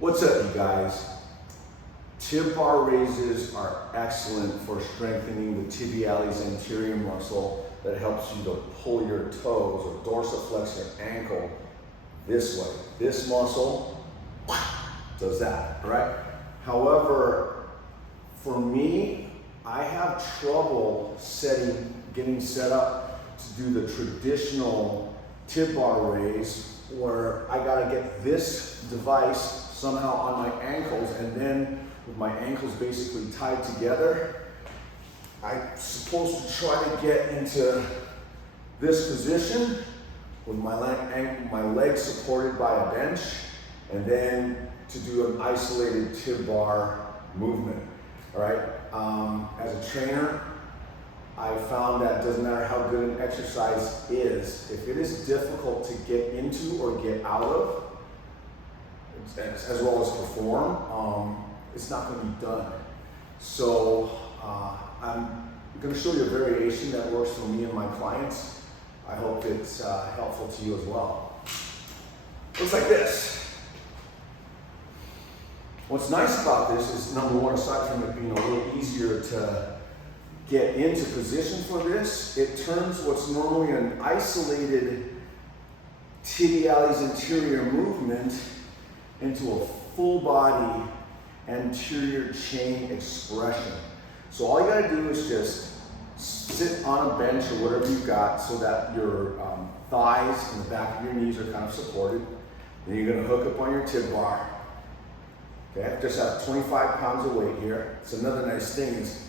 What's up, you guys? TiB bar raises are excellent for strengthening the tibialis anterior muscle that helps you to pull your toes or dorsiflex your ankle this way. This muscle does that, right? However, for me, I have trouble getting set up to do the traditional TiB bar raise where I gotta get this device somehow on my ankles, and then with my ankles basically tied together, I'm supposed to try to get into this position with my leg supported by a bench, and then to do an isolated TiB bar movement. All right. As a trainer, I found that it doesn't matter how good an exercise is, if it is difficult to get into or get out of, as well as perform, it's not going to be done. So I'm going to show you a variation that works for me and my clients. I hope it's helpful to you as well. Looks like this. What's nice about this is, number one, aside from it being a little easier to get into position for this, it turns what's normally an isolated tibialis anterior movement into a full body anterior chain expression. So all you gotta do is just sit on a bench or whatever you've got so that your thighs and the back of your knees are kind of supported. Then you're gonna hook up on your TiB bar. Okay, just have 25 pounds of weight here. It's another nice thing is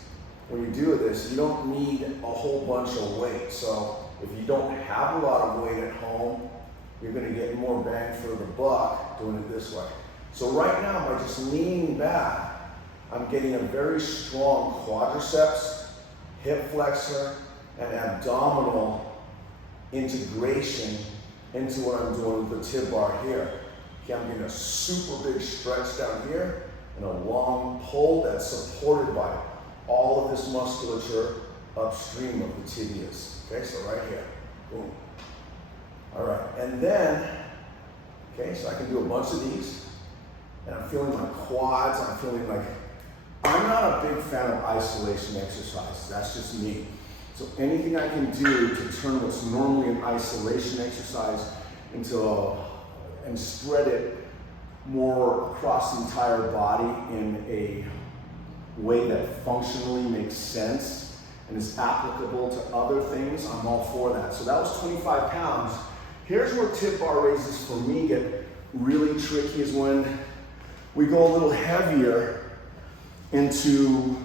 when you do this, you don't need a whole bunch of weight. So if you don't have a lot of weight at home, you're gonna get more bang for the buck doing it this way. So right now, by just leaning back, I'm getting a very strong quadriceps, hip flexor, and abdominal integration into what I'm doing with the TiB bar here. Okay, I'm getting a super big stretch down here and a long pull that's supported by all of this musculature upstream of the tibias. Okay, so right here, boom. All right, and then, okay, so I can do a bunch of these, and I'm feeling my quads, I'm not a big fan of isolation exercises, that's just me. So anything I can do to turn what's normally an isolation exercise and spread it more across the entire body in a way that functionally makes sense and is applicable to other things, I'm all for that. So that was 25 pounds. Here's where TiB bar raises for me get really tricky is when we go a little heavier into,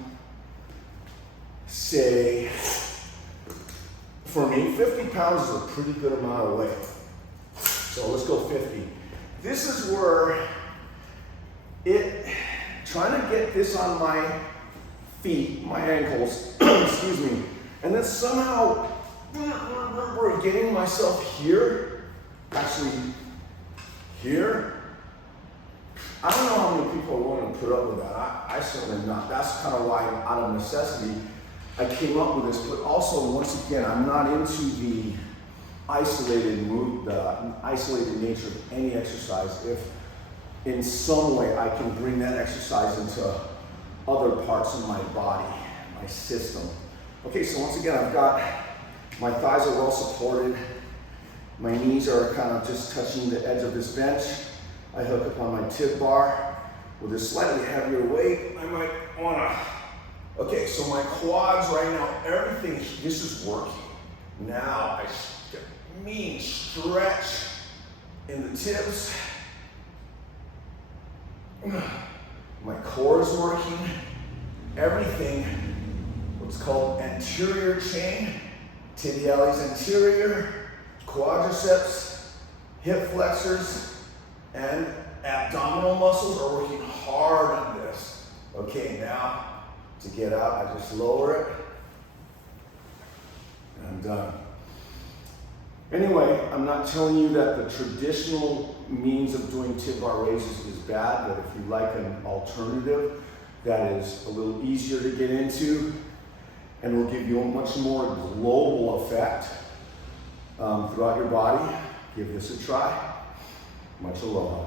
say, for me, 50 pounds is a pretty good amount of weight. So let's go 50. This is where trying to get this on my feet, my ankles, excuse me, and then somehow we're getting myself here, actually here. I don't know how many people are willing to put up with that. I certainly am not. That's kind of why, out of necessity, I came up with this. But also, once again, I'm not into the isolated nature of any exercise. If in some way I can bring that exercise into other parts of my body, my system. Okay, so once again, I've got my thighs are well supported. My knees are kind of just touching the edge of this bench. I hook up on my TiB bar with a slightly heavier weight. I might wanna, okay, so my quads right now, everything, this is working. Now I get a mean stretch in the TiBs. My core is working. Everything, what's called anterior chain, tibialis anterior, quadriceps, hip flexors, and abdominal muscles are working hard on this. Okay, now to get out, I just lower it, and I'm done. Anyway, I'm not telling you that the traditional means of doing TiB bar raises is bad, but if you like an alternative that is a little easier to get into and will give you a much more global effect throughout your body, give this a try. Much aloha.